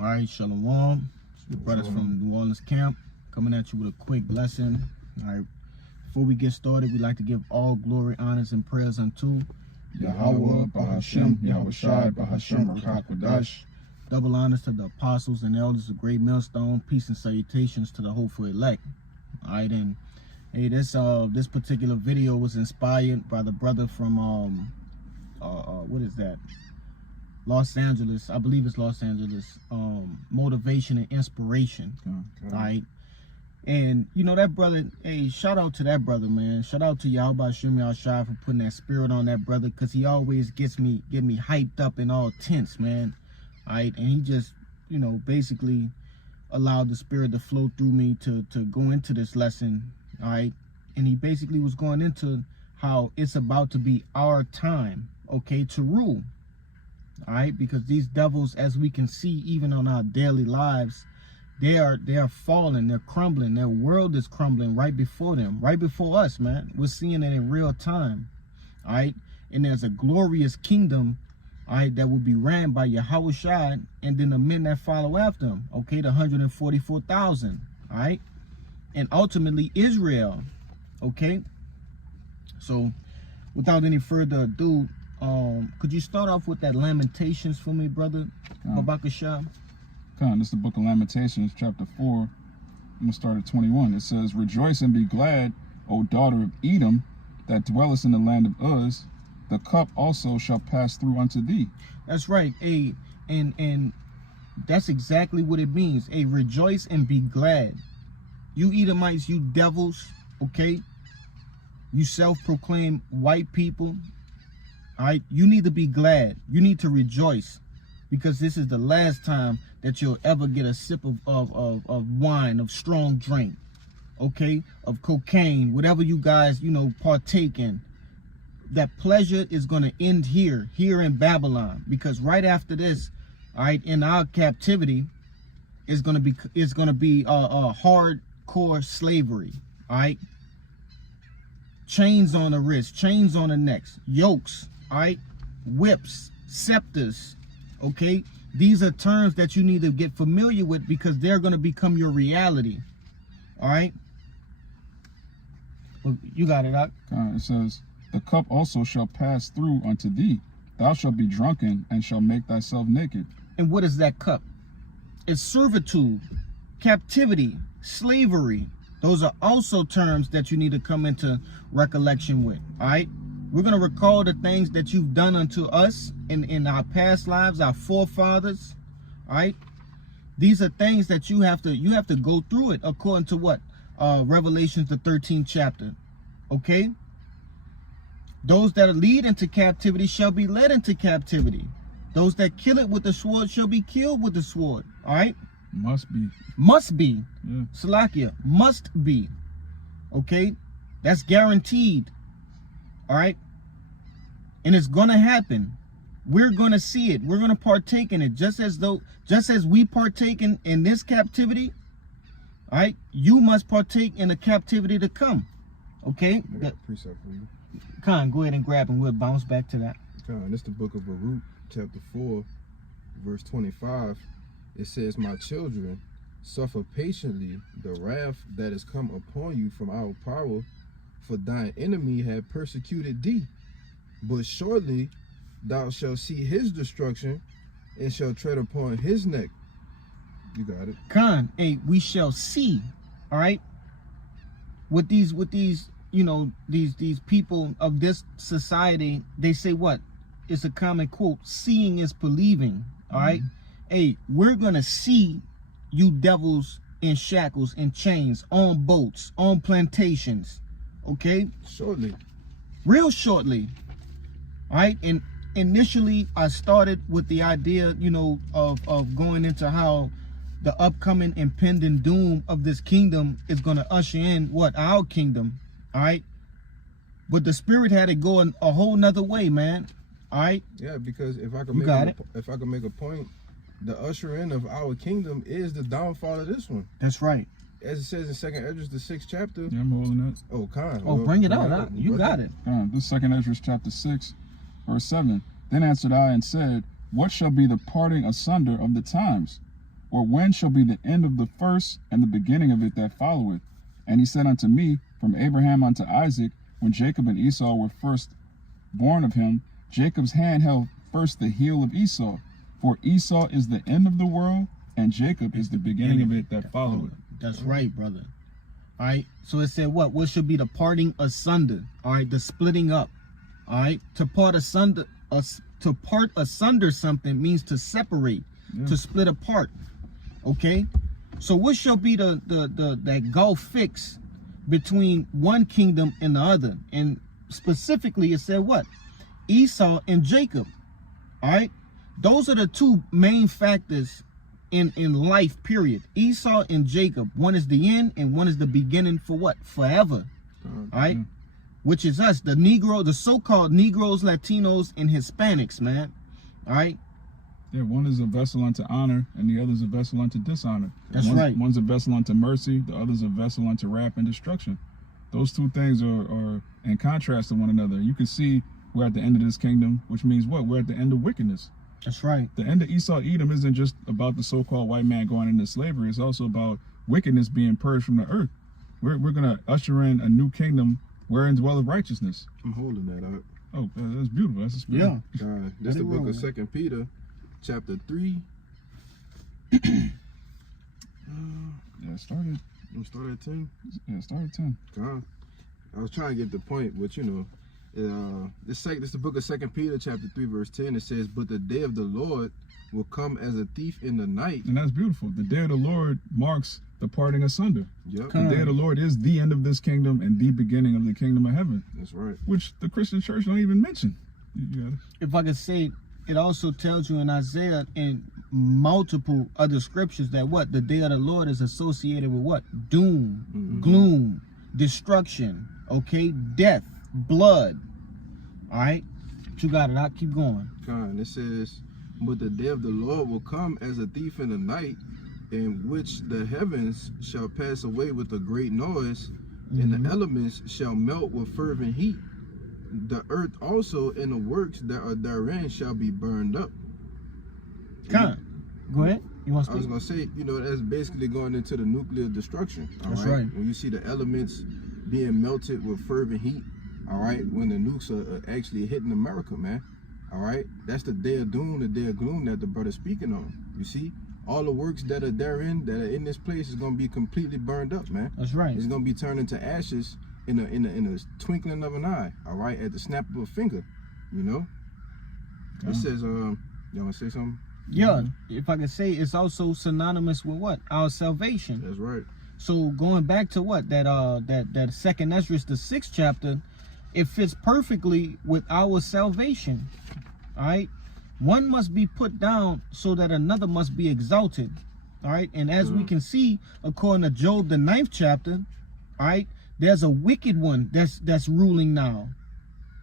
All right, Shalawam. The brothers from New Orleans camp coming at you with a quick blessing. All right, before we get started, we'd like to give all glory, honors, and prayers unto YAHAWAH, bahasham, YAHAWASHI, bahasham, double honors to the apostles and elders of great Millstone. Peace and salutations to the hopeful elect. All right, and hey, this particular video was inspired by the brother from what is that? Los Angeles, I believe it's Los Angeles. Motivation and inspiration. Okay. All right. And you know that brother, hey, shout out to that brother, man. Shout out to YAHAWASHI for putting that spirit on that brother, because he always get me hyped up and all tense, man. All right. And he just, you know, basically allowed the spirit to flow through me to go into this lesson. All right. And he basically was going into how it's about to be our time, okay, to rule. All right, because these devils, as we can see even on our daily lives, they are falling, they're crumbling, their world is crumbling right before them, right before us, man. We're seeing it in real time. All right, and there's a glorious kingdom, all right, that will be ran by YAHAWASHI, and then the men that follow after him, okay, the 144,000, all right, and ultimately Israel. Okay, so without any further ado, could you start off with that Lamentations for me, brother? Babakashah. This is the book of Lamentations, chapter 4. I'm going to start at 21. It says, "Rejoice and be glad, O daughter of Edom, that dwellest in the land of Uz. The cup also shall pass through unto thee." That's right. Hey, and that's exactly what it means. Hey, rejoice and be glad. You Edomites, you devils, okay? You self-proclaimed white people. All right, you need to be glad. You need to rejoice, because this is the last time that you'll ever get a sip of wine, of strong drink, okay, of cocaine, whatever you guys, you know, partake in. That pleasure is going to end here in Babylon, because right after this, all right, in our captivity, is going to be hardcore slavery, all right. Chains on the wrist, chains on the necks, yokes, all right, whips, scepters, okay? These are terms that you need to get familiar with, because they're going to become your reality, all right? Well, you got it, Doc. It says, "The cup also shall pass through unto thee. Thou shalt be drunken, and shalt make thyself naked." And what is that cup? It's servitude, captivity, slavery. Those are also terms that you need to come into recollection with, all right? We're going to recall the things that you've done unto us in our past lives, our forefathers, all right? These are things that you have to go through it according to what? Revelations, the 13th chapter, okay? Those that lead into captivity shall be led into captivity. Those that kill it with the sword shall be killed with the sword, all right? Must be. Must be. Yeah. Salakia, must be. Okay? That's guaranteed. All right? And it's going to happen. We're going to see it. We're going to partake in it. Just as we partake in this captivity, all right, you must partake in the captivity to come. Okay? I got a precept for you. Khan, go ahead and grab and we'll bounce back to that. Khan, this is the book of Baruch, chapter 4, verse 25. It says, "My children, suffer patiently the wrath that is come upon you from our power, for thine enemy had persecuted thee. But shortly thou shalt see his destruction, and shall tread upon his neck." You got it. Khan, hey, we shall see, all right? With these, you know, these people of this society, they say what? It's a common quote, seeing is believing, all right? Hey, we're going to see you devils in shackles and chains, on boats, on plantations, okay? Shortly. Real shortly, all right? And initially, I started with the idea, you know, of going into how the upcoming impending doom of this kingdom is going to usher in what? Our kingdom, all right? But the spirit had to go in a whole nother way, man, all right? Yeah, because if I could make a point, the usher in of our kingdom is the downfall of this one. That's right. As it says in 2nd Esdras, the 6th chapter. Yeah, I'm holding it. Oh, Khan. Oh, bring it out. You got it. This is 2nd Esdras, chapter 6, verse 7. "Then answered I and said, What shall be the parting asunder of the times? Or when shall be the end of the first and the beginning of it that followeth? And he said unto me, From Abraham unto Isaac, when Jacob and Esau were first born of him, Jacob's hand held first the heel of Esau. For Esau is the end of the world, and Jacob is the beginning of it that followeth. That's right, brother. All right. So it said what? What should be the parting asunder? All right. The splitting up. All right. To part asunder, something means to separate, to split apart. Okay. So what shall be that gulf fix between one kingdom and the other? And specifically, it said what? Esau and Jacob. All right. Those are the two main factors in life, period. Esau and Jacob. One is the end and one is the beginning for what? Forever. All right. Which is us, the Negro, the so-called Negroes, Latinos, and Hispanics, man. All right. Yeah, one is a vessel unto honor, and the other is a vessel unto dishonor. That's right. One's a vessel unto mercy, the other's a vessel unto wrath and destruction. Those two things are in contrast to one another. You can see we're at the end of this kingdom, which means what? We're at the end of wickedness. That's right. The end of Esau Edom isn't just about the so-called white man going into slavery. It's also about wickedness being purged from the earth. We're going to usher in a new kingdom wherein dwelleth righteousness. I'm holding that up. Oh, that's beautiful. That's the spirit. Yeah. That's the book of 2 Peter, chapter 3. Yeah, started. You start at 10? Yeah, start at 10. God. I was trying to get the point, but you know, this is the book of 2 Peter, chapter 3, verse 10. It says, But the day of the Lord will come as a thief in the night. And that's beautiful. The day of the Lord marks the parting asunder. Yep. The day of the Lord is the end of this kingdom and the beginning of the kingdom of heaven. That's right. Which the Christian church don't even mention. If I could say, it also tells you in Isaiah and multiple other scriptures that what? The day of the Lord is associated with what? Doom, gloom, destruction, okay? Death, blood. All right? But you got it. I'll keep going. God, it says, But the day of the Lord will come as a thief in the night, in which the heavens shall pass away with a great noise, and the elements shall melt with fervent heat. The earth also and the works that are therein shall be burned up. Go ahead. You want to I was speak? going to say, you know, that's basically going into the nuclear destruction. That's right. When you see the elements being melted with fervent heat, all right, when the nukes are actually hitting America, man. All right, that's the day of doom, the day of gloom that the brother's speaking on. You see, all the works that are therein, that are in this place, is going to be completely burned up, man. That's right. It's going to be turned into ashes in a twinkling of an eye. All right, at the snap of a finger. You know. It says, you want to say something? Yeah. If I could say, it's also synonymous with what? Our salvation. That's right. So going back to what? That second Ezra, the 6th chapter, it fits perfectly with our salvation. All right. One must be put down so that another must be exalted. All right. And as we can see, according to Job, the 9th chapter, all right, there's a wicked one that's ruling now.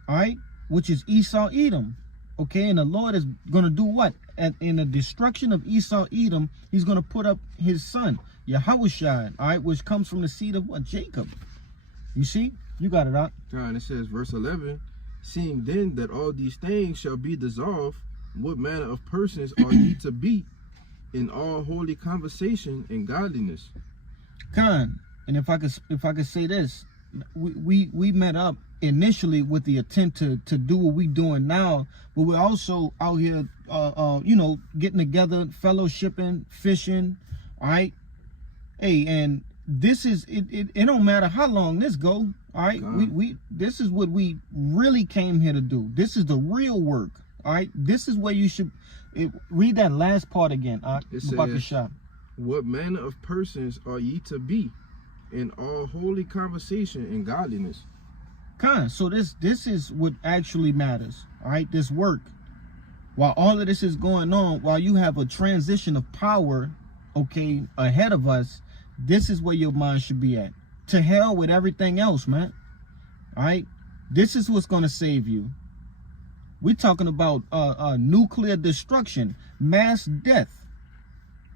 All right. Which is Esau Edom. Okay. And the Lord is going to do what? In the destruction of Esau Edom, he's going to put up his son, YAHAWASHI, all right, which comes from the seed of what? Jacob. You see? You got it out. God, it says, verse 11, Seeing then that all these things shall be dissolved, what manner of persons are ye to be in all holy conversation and godliness? Khan, and if I could say this, we met up initially with the intent to do what we doing now, but we're also out here you know, getting together, fellowshipping, fishing, all right? Hey, and this is it don't matter how long this go, all right? We this is what we really came here to do. This is the real work, all right? This is where you should read that last part again. It says, what manner of persons are ye to be in all holy conversation and godliness? So this is what actually matters, all right? This work. While all of this is going on, while you have a transition of power, okay, ahead of us, this is where your mind should be at. To hell with everything else, man. All right? This is what's going to save you. We're talking about nuclear destruction, mass death,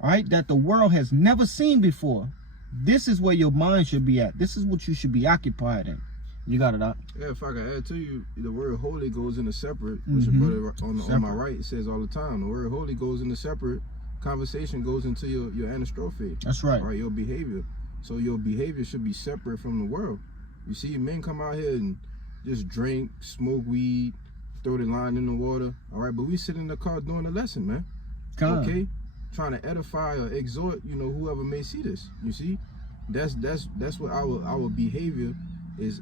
all right, that the world has never seen before. This is where your mind should be at. This is what you should be occupied in. You got it out. Yeah, if I could add to you, the word holy goes into separate, which your brother on my right says all the time. The word holy goes into separate conversation goes into your anastrophe. That's right. Your behavior. So your behavior should be separate from the world. You see, men come out here and just drink, smoke weed, throw the line in the water. All right, but we sit in the car doing a lesson, man. Okay, trying to edify or exhort, whoever may see this. You see, that's what our behavior is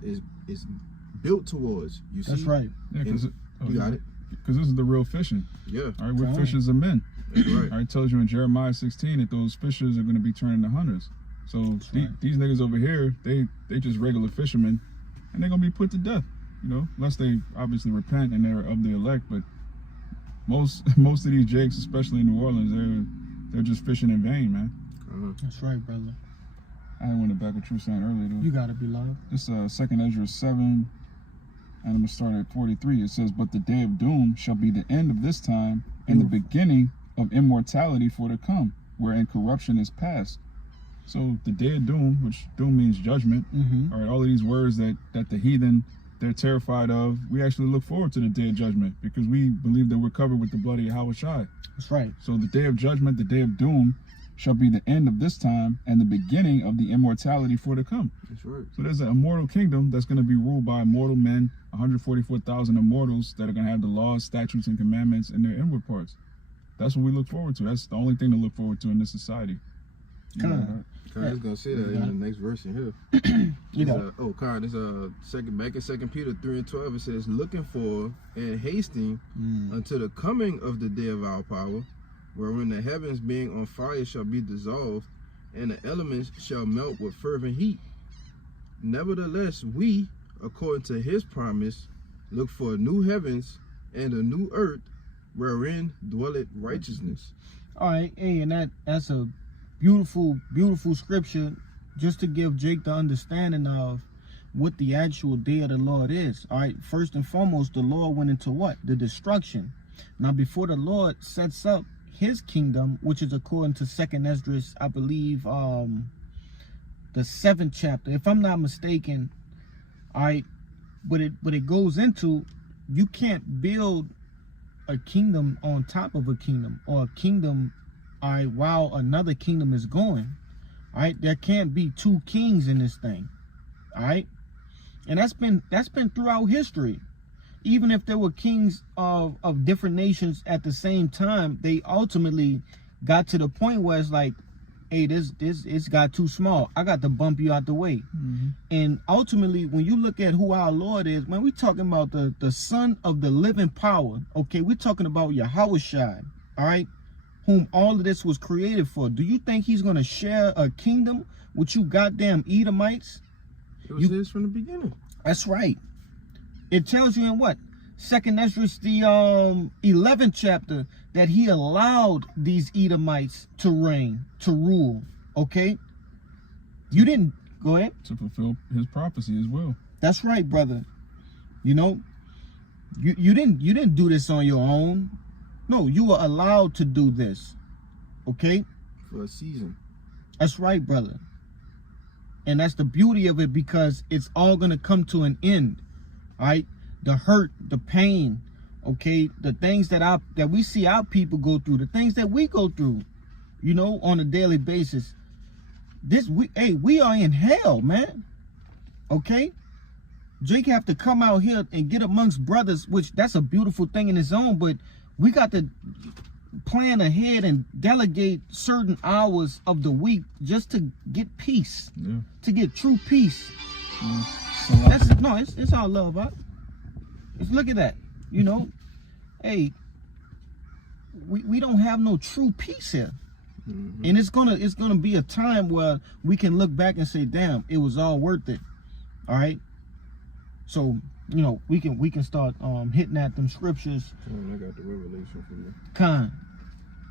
built towards. You see, that's right. Yeah, you got it. Because this is the real fishing. Yeah. All right, we're fishers of men. That's right. All right, it tells you in Jeremiah 16 that those fishers are going to be turning to hunters. So these niggas over here, they just regular fishermen, and they're going to be put to death. Unless they obviously repent and they're of the elect. But most of these jakes, especially in New Orleans, they're just fishing in vain, man. That's right, brother. I didn't want to back what you were saying earlier, though. You gotta be live. This 2nd Ezra 7, and I'm gonna start at 43. It says, "But the day of doom shall be the end of this time, and the beginning of immortality for to come, wherein corruption is past." So the day of doom, which doom means judgment. All right, all of these words that the heathen, they're terrified of, we actually look forward to the day of judgment because we believe that we're covered with the blood of YAHAWASHI. That's right. So the day of judgment, the day of doom, shall be the end of this time and the beginning of the immortality for to come. That's right. So there's an immortal kingdom that's going to be ruled by immortal men, 144,000 immortals that are going to have the laws, statutes, and commandments in their inward parts. That's what we look forward to. That's the only thing to look forward to in this society. Khan is gonna say that in the next verse in here. Khan, it's back in 2 Peter 3:12. It says, "Looking for and hasting until the coming of the day of our power, wherein the heavens being on fire shall be dissolved, and the elements shall melt with fervent heat. Nevertheless, we, according to his promise, look for new heavens and a new earth, wherein dwelleth righteousness." All right, hey, and that's a beautiful scripture just to give Jake the understanding of what the actual day of the Lord is. All right, first and foremost, the Lord went into what? The destruction. Now, before the Lord sets up his kingdom, which is according to 2nd Ezra, I believe, the 7th chapter, if I'm not mistaken. All right, but it goes into, you can't build a kingdom on top of a kingdom, or a kingdom, all right, while another kingdom is going. All right, there can't be two kings in this thing. All right, and that's been throughout history. Even if there were kings of different nations at the same time, they ultimately got to the point where it's like, hey, it's got too small. I got to bump you out the way. And ultimately, when you look at who our Lord is, man, we're talking about the Son of the living power. Okay, we're talking about YAHAWASHI. All right, whom all of this was created for. Do you think he's gonna share a kingdom with you goddamn Edomites? It was his from the beginning. That's right. It tells you in what? 2nd Ezra, the 11th chapter, that he allowed these Edomites to reign, to rule. Okay? You didn't go ahead. To fulfill his prophecy as well. That's right, brother. You didn't do this on your own. No, you were allowed to do this. Okay? For a season. That's right, brother. And that's the beauty of it, because it's all gonna come to an end. All right, the hurt, the pain, okay, the things that we see our people go through, the things that we go through, on a daily basis. We are in hell, man. Okay, Jake have to come out here and get amongst brothers, which that's a beautiful thing in its own. But we got to plan ahead and delegate certain hours of the week just to get peace, to get true peace. It's all love, huh? Look at that, Hey, we don't have no true peace here, and it's gonna be a time where we can look back and say, damn, it was all worth it. All right, so we can start hitting at them scriptures. I got the revelation for you. Khan,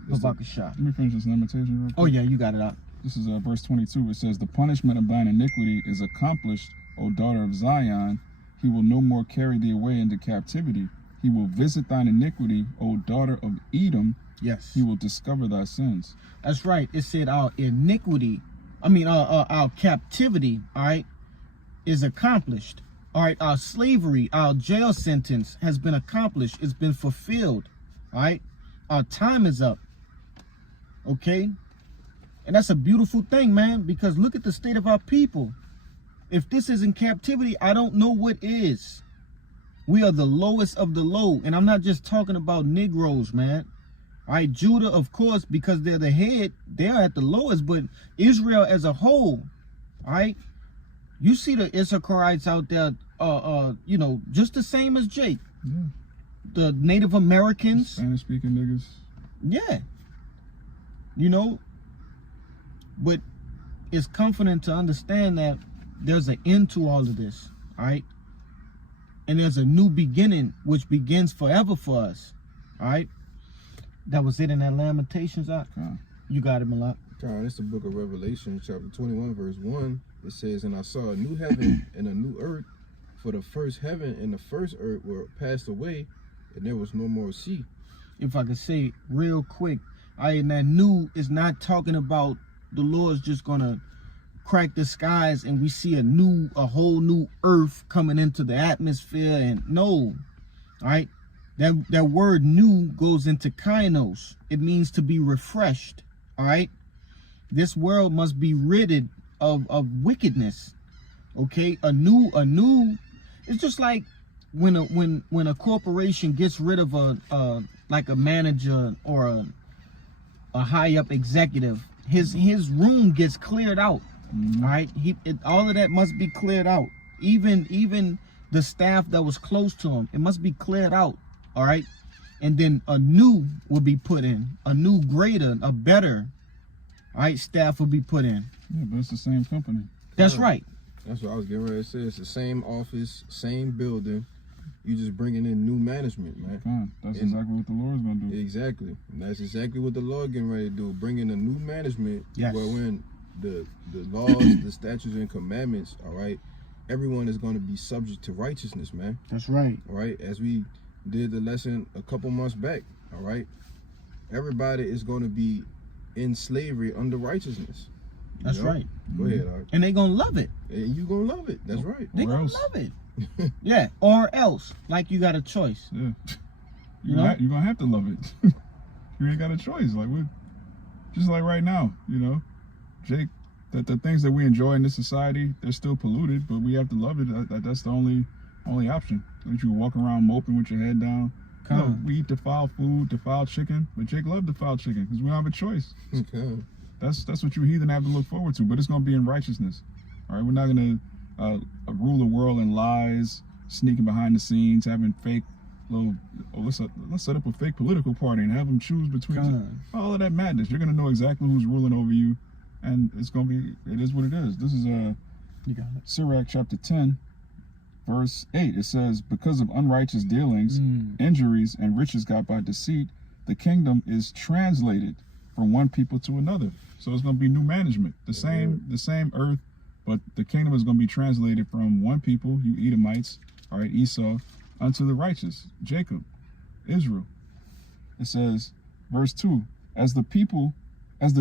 bahasham. Let me finish this lamentation real quick. Oh yeah, you got it out. This is verse 22. It says, "The punishment of thine iniquity is accomplished, O daughter of Zion. He will no more carry thee away into captivity. He will visit thine iniquity, O daughter of Edom. Yes. He will discover thy sins." That's right. It said our iniquity, our captivity, all right, is accomplished. All right, our slavery, our jail sentence has been accomplished. It's been fulfilled. All right, our time is up. Okay? And that's a beautiful thing, man, because look at the state of our people. If this isn't captivity, I don't know what is. We are the lowest of the low. And I'm not just talking about Negroes, man. All right, Judah, of course, because they're the head, they're at the lowest. But Israel as a whole, all right, you see the Issacharites out there, you know, just the same as Jake. Yeah. The Native Americans. Spanish-speaking niggas. Yeah. You know, but it's comforting to understand that there's an end to all of this, all right? And there's a new beginning, which begins forever for us, all right? That was it in that Lamentations. You got it, Malak. God, it's the book of Revelation, chapter 21, verse 1. It says, "And I saw a new heaven and a new earth, for the first heaven and the first earth were passed away, and there was no more sea." If I could say real quick, and that new is not talking about the Lord's just gonna crack the skies and we see a whole new earth coming into the atmosphere. And no, all right, that word new goes into kainos. It means to be refreshed. All right, this world must be ridded of wickedness. Okay, a new it's just like when a corporation gets rid of a manager or a high up executive, his room gets cleared out. Mm-hmm. All right, all of that must be cleared out. Even the staff that was close to him, it must be cleared out. All right, and then a new will be put in, a new, greater, a better, all right, staff will be put in. Yeah, but it's the same company. That's right. That's what I was getting ready to say. It's the same office, same building. You just bringing in new management, man. That's exactly what the Lord's gonna do. Exactly. And that's exactly what the Lord getting ready to do. Bring in a new management. Yes. Where when the laws, the statutes and commandments, all right, everyone is going to be subject to righteousness, man. That's right. All right. As we did the lesson a couple months back, all right, everybody is going to be in slavery under righteousness. That's right. Go ahead, Art. And they gonna love it. And you gonna love it. That's right. They Or gonna else. love it. Yeah, or else. Like you got a choice. Yeah. You know? You're gonna have to love it. You ain't got a choice. Like we're just like right now, you know, Jake, that the things that we enjoy in this society, they're still polluted, but we have to love it. That's the only option. That you walk around moping with your head down. You know, we eat defiled food, defiled chicken, but Jake loved defiled chicken because we don't have a choice. Okay. That's what you heathen have to look forward to, but it's gonna be in righteousness. All right, we're not gonna rule the world in lies, sneaking behind the scenes, having fake little. Let's set up a fake political party and have them choose between all of that madness. You're gonna know exactly who's ruling over you, and it's gonna be. It is what it is. This is Sirach chapter 10, verse 8. It says, "Because of unrighteous dealings, injuries, and riches got by deceit, the kingdom is translated from one people to another." So it's going to be new management, the same earth, but the kingdom is going to be translated from one people, you Edomites, all right, Esau, unto the righteous, Jacob, Israel. It says, verse 2, as the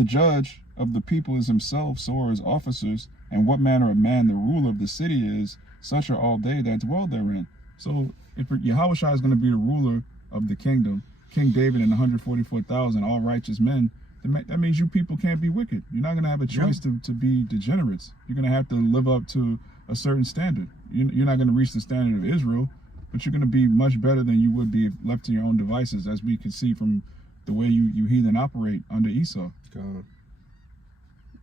judge of the people is himself, so are his officers, and what manner of man the ruler of the city is, such are all they that dwell therein. So if YAHAWASHI is going to be the ruler of the kingdom, King David and 144,000, all righteous men, that means you people can't be wicked. You're not going to have a choice to be degenerates. You're going to have to live up to a certain standard. You're not going to reach the standard of Israel, but you're going to be much better than you would be if left to your own devices, as we can see from the way you heathen operate under Esau.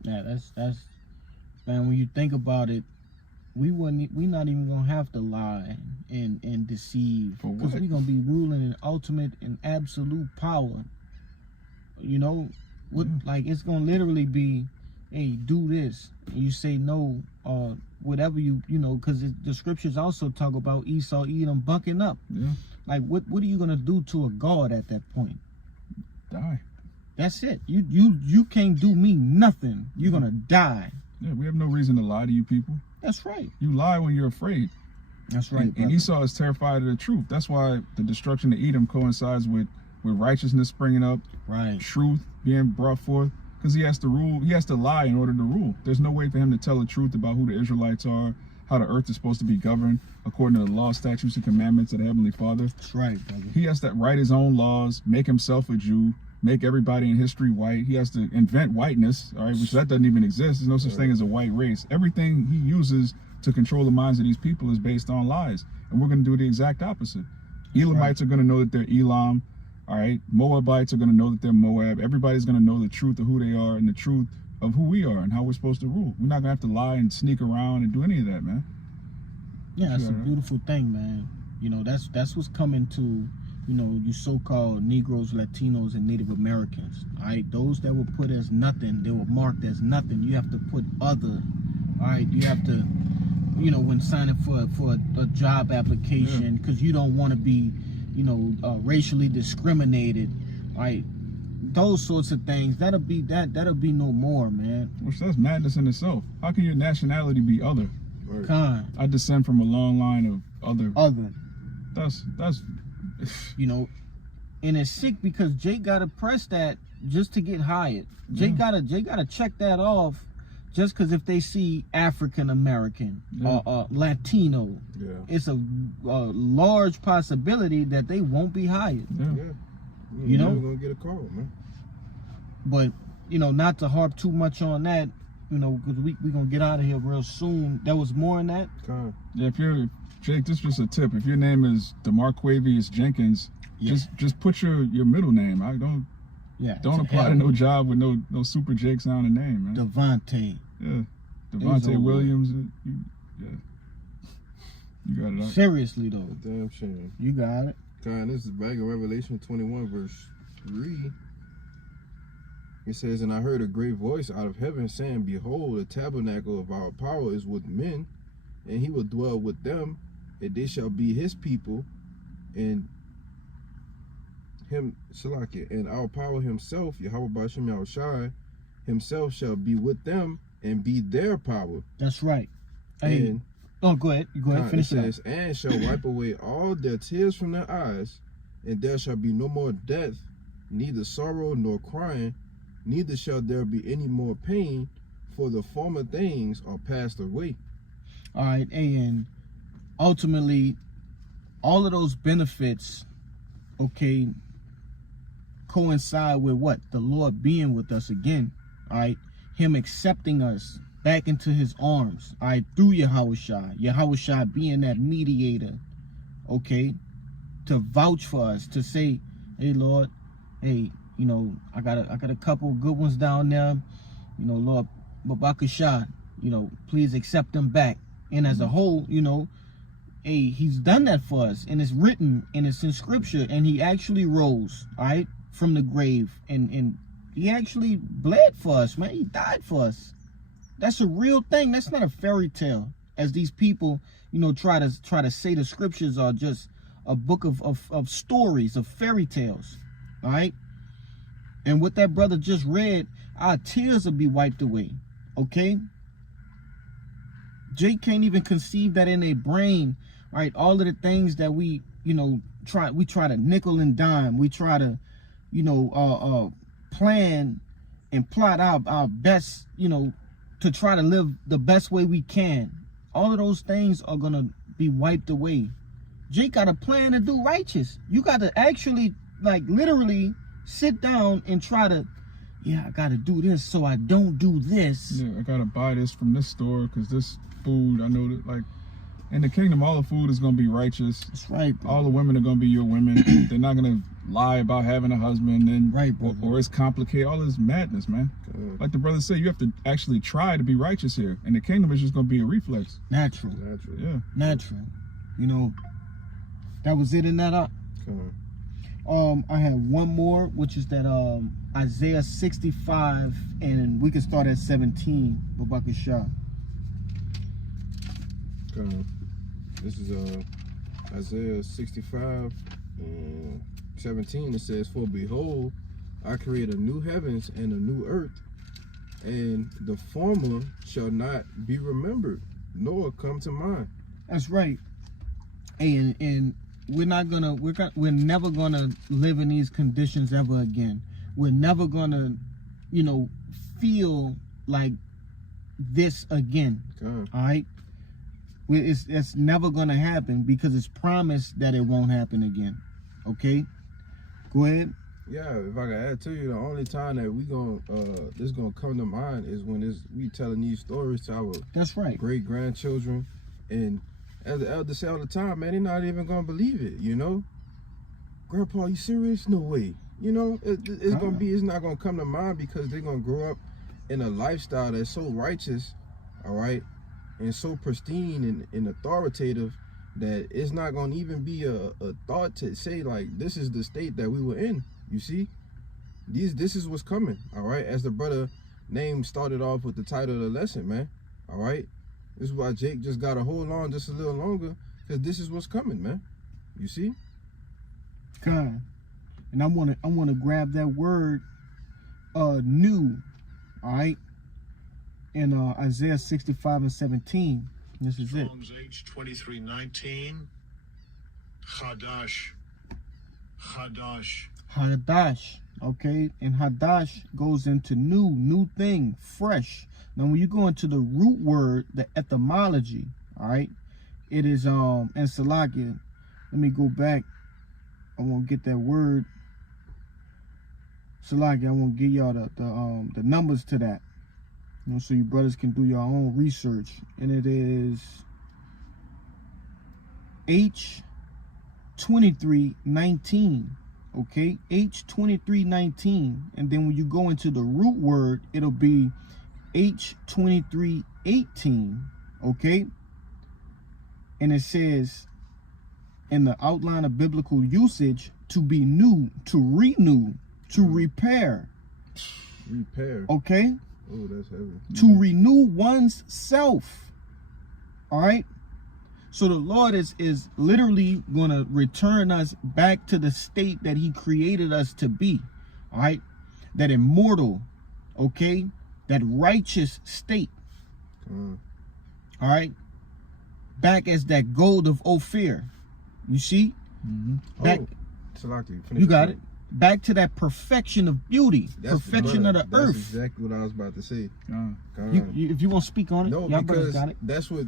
Yeah, that's man, when you think about it, we not even gonna have to lie and deceive, because we're gonna be ruling in ultimate and absolute power. You know, like it's gonna literally be, hey, do this, and you say no, or whatever you know, because the scriptures also talk about Esau, Edom bucking up. Yeah. Like what are you gonna do to a God at that point? Die. That's it. You can't do me nothing. You're gonna die. Yeah, we have no reason to lie to you people. That's right. You lie when you're afraid. That's right. And Esau is terrified of the truth. That's why the destruction of Edom coincides with righteousness springing up, right? Truth being brought forth, because he has to rule. He has to lie in order to rule. There's no way for him to tell the truth about who the Israelites are, how the earth is supposed to be governed according to the law, statutes, and commandments of the Heavenly Father. That's right, brother. He has to write his own laws, make himself a Jew, make everybody in history white. He has to invent whiteness, all right, which that doesn't even exist. There's no such thing as a white race. Everything he uses to control the minds of these people is based on lies. And we're going to do the exact opposite. Elamites are going to know that they're Elam, all right? Moabites are going to know that they're Moab. Everybody's going to know the truth of who they are and the truth of who we are and how we're supposed to rule. We're not going to have to lie and sneak around and do any of that, man. Yeah, it's a beautiful thing, man. You know, that's what's coming to, you know, you so-called Negroes, Latinos, and Native Americans. All right, those that were put as nothing, they were marked as nothing. You have to put other. All right, you have to, you know, when signing for a job application, because you don't want to be, you know, racially discriminated. All right, those sorts of things. That'll be no more, man. Which that's madness in itself. How can your nationality be other? Kind. I descend from a long line of other. That's you know, and it's sick because Jay gotta press that just to get hired. Jay gotta check that off just because if they see African American or Latino, it's a large possibility that they won't be hired. You know, gonna get a call, man. But you know, not to harp too much on that, you know, because we gonna get out of here real soon. There was more in that. Yeah, if you're Jake, this is just a tip. If your name is DeMarquavius Jenkins, just put your middle name. I don't apply to no job with no Super Jake sounding name, man. Devontae. Yeah, Devontae Williams. You got it out. Seriously though. Damn shame. You got it. This is back in Revelation 21 verse 3. It says, "And I heard a great voice out of heaven saying, Behold, the tabernacle of our power is with men, and he will dwell with them, and they shall be his people, and our power himself, Yahawah bahasham Yahawashi, himself shall be with them and be their power." That's right. And go ahead. Finish it. It says, "And shall wipe away all their tears from their eyes, and there shall be no more death, neither sorrow nor crying, neither shall there be any more pain, for the former things are passed away." All right, and ultimately, all of those benefits, okay, coincide with what? The Lord being with us again, all right? Him accepting us back into his arms, all right, through YAHAWASHI. YAHAWASHI being that mediator, okay, to vouch for us, to say, hey, Lord, hey, you know, I got a couple good ones down there, you know, Lord, Babakashah, you know, please accept them back. And as a whole, you know, hey, he's done that for us, and it's written and it's in scripture, and he actually rose, all right, from the grave, and he actually bled for us, man. He died for us. That's a real thing. That's not a fairy tale, as these people, you know, try to say the scriptures are just a book of stories, of fairy tales, all right? And what that brother just read, our tears will be wiped away, okay? Jake can't even conceive that in their brain, right? All of the things that we, you know, try to nickel and dime. We try to, you know, plan and plot our best, you know, to try to live the best way we can. All of those things are going to be wiped away. Jake got a plan to do righteous. You got to actually, like, literally sit down and try to, I got to do this so I don't do this. Yeah, I got to buy this from this store because this food, I know that, like, in the kingdom, all the food is going to be righteous. That's right, bro. All the women are going to be your women. They're not going to lie about having a husband, and or it's complicated. All this madness, man. Like the brother said, you have to actually try to be righteous here. And the kingdom is just going to be a reflex. Natural. Yeah. Natural. You know, that was it in that up. I have one more, which is that Isaiah 65, and we can start at 17. Babakashah. This is Isaiah 65 and 17. It says, "For behold, I create a new heavens and a new earth, and the former shall not be remembered, nor come to mind." That's right. And we're never gonna live in these conditions ever again. We're never gonna, you know, feel like this again. All right. It's never going to happen because it's promised that it won't happen again. Okay? Go ahead. Yeah, if I can add to you, the only time that we gonna this gonna come to mind is when we telling these stories to our That's right. great grandchildren, and as the elders say all the time, man, they're not even gonna believe it. You know, Grandpa, you serious? No way. You know, it's not gonna come to mind because they're gonna grow up in a lifestyle that's so righteous, all right, and so pristine and authoritative that it's not gonna even be a thought to say like this is the state that we were in. You see, this is what's coming, all right? As the brother name started off with the title of the lesson, man, all right? This is why Jake just got to hold on just a little longer, because this is what's coming, man. You see? God. And I want to grab that word, new, all right? In Isaiah 65:17. This is it. Strong's H2319. Chadash. Hadash, okay, and Hadash goes into new thing, fresh. Now, when you go into the root word, the etymology, all right, it is and Salakia. Let me go back. I won't get that word. Salakia, I won't give y'all the numbers to that. You know, so you brothers can do your own research, and it is H2319. Okay, H2319, and then when you go into the root word, it'll be H2318. Okay, and it says in the outline of biblical usage, to be new, to renew, to repair. Repair. Okay. Oh, that's heavy. To renew one's self. All right. So the Lord is literally going to return us back to the state that he created us to be, all right? That immortal, okay? That righteous state, all right? Back as that gold of Ophir, you see? Back, you got it. Back to that perfection of beauty, perfection of the earth. That's exactly what I was about to say. If you want to speak on it, no, because that's what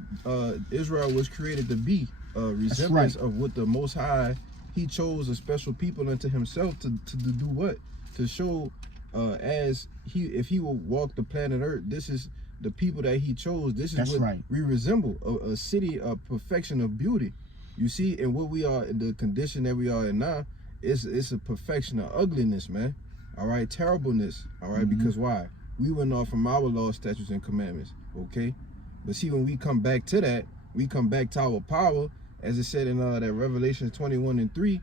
Israel was created to be, a resemblance of what the Most High, he chose a special people unto himself to do what? To show if he will walk the planet Earth, this is the people that he chose. This is what we resemble, a city of perfection of beauty. You see, and what we are, the condition that we are in now, it's a perfection of ugliness, man. All right, terribleness. All right, because why? We went off from our law, statutes, and commandments. Okay, but see, when we come back to that, we come back to our power, as it said in that Revelation 21:3.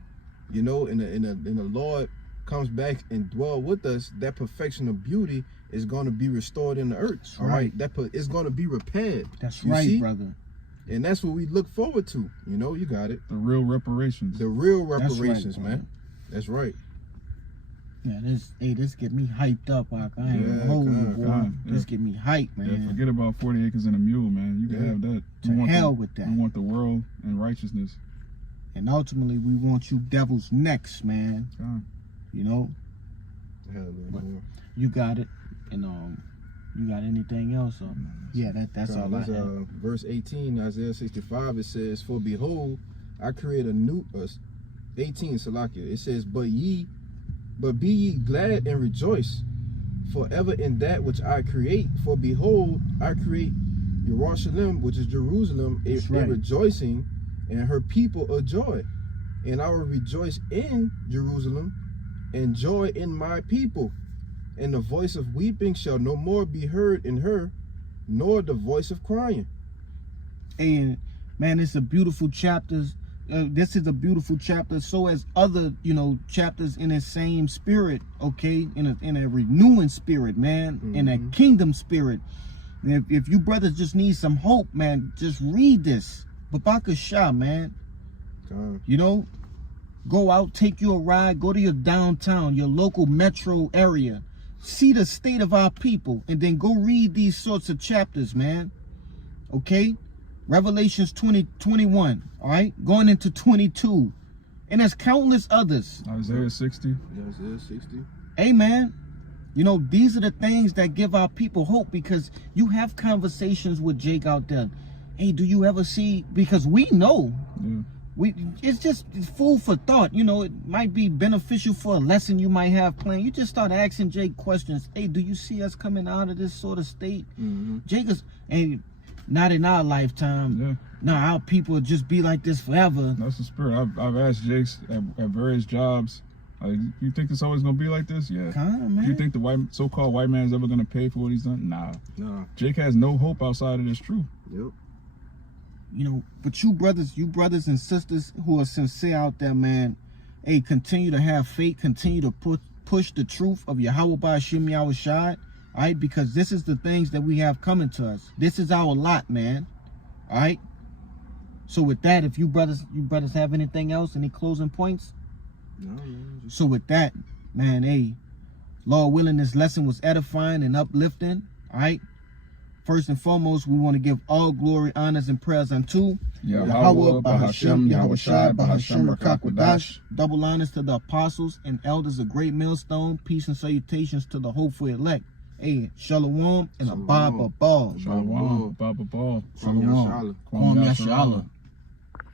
You know, and the Lord comes back and dwell with us. That perfection of beauty is going to be restored in the earth. All right, it's going to be repaired. That's right, brother. And that's what we look forward to. You know, you got it. The real reparations. The real reparations, man. That's right. Yeah, this get me hyped up. I ain't gonna hold you, boy. This get me hyped, man. Yeah, forget about 40 acres and a mule, man. You can have that. To hell with that. We want the world and righteousness. And ultimately, we want you devils next, man. You know? You got it. And you got anything else? Yeah, that's all I have. Verse 18, Isaiah 65, it says, "For behold, I create a new 18, Salakia. It says, but be ye glad and rejoice forever in that which I create. For behold, I create YAHAWASHI, which is Jerusalem, a rejoicing, and her people a joy. And I will rejoice in Jerusalem and joy in my people. And the voice of weeping shall no more be heard in her, nor the voice of crying." And man, it's a beautiful chapter. This is a beautiful chapter. So as other, chapters in the same spirit. Okay, in a renewing spirit, man, in a kingdom spirit. And if you brothers just need some hope, man, just read this. Babakashah, man. Go out, take you a ride, go to your downtown, your local metro area. See the state of our people, and then go read these sorts of chapters, man. Okay? Revelations 20:21, all right? Going into 22. And there's countless others. Isaiah 60. Isaiah 60. Hey, man. These are the things that give our people hope, because you have conversations with Jake out there. Hey, do you ever see, because we know it's just food for thought. You know, it might be beneficial for a lesson you might have planned. You just start asking Jake questions. Hey, do you see us coming out of this sort of state? Jake is, and not in our lifetime. Yeah. Now our people will just be like this forever. That's the spirit. I've asked Jakes at various jobs, like, you think it's always gonna be like this? Yeah. Kinda, man. You think the so-called white man's ever gonna pay for what he's done? Nah. Jake has no hope outside of this truth. Yep. You know, but you brothers and sisters who are sincere out there, man, hey, continue to have faith, continue to push the truth of YAHAWASHI, all right? Because this is the things that we have coming to us. This is our lot, man, all right? So with that, if you brothers have anything else, any closing points? No, man. So with that, man, hey, Lord willing, this lesson was edifying and uplifting, all right? First and foremost, we want to give all glory, honors, and prayers unto YAHAWAH, bahasham, YAHAWASHI, bahasham, Microchip. Double honors to the apostles and elders of Great Millstone. Peace and salutations to the hopeful elect. Hey, Shalawam and a Baba Ball. Shalawam, Baba Ball. Kwam Yashala. Kwam Yashala.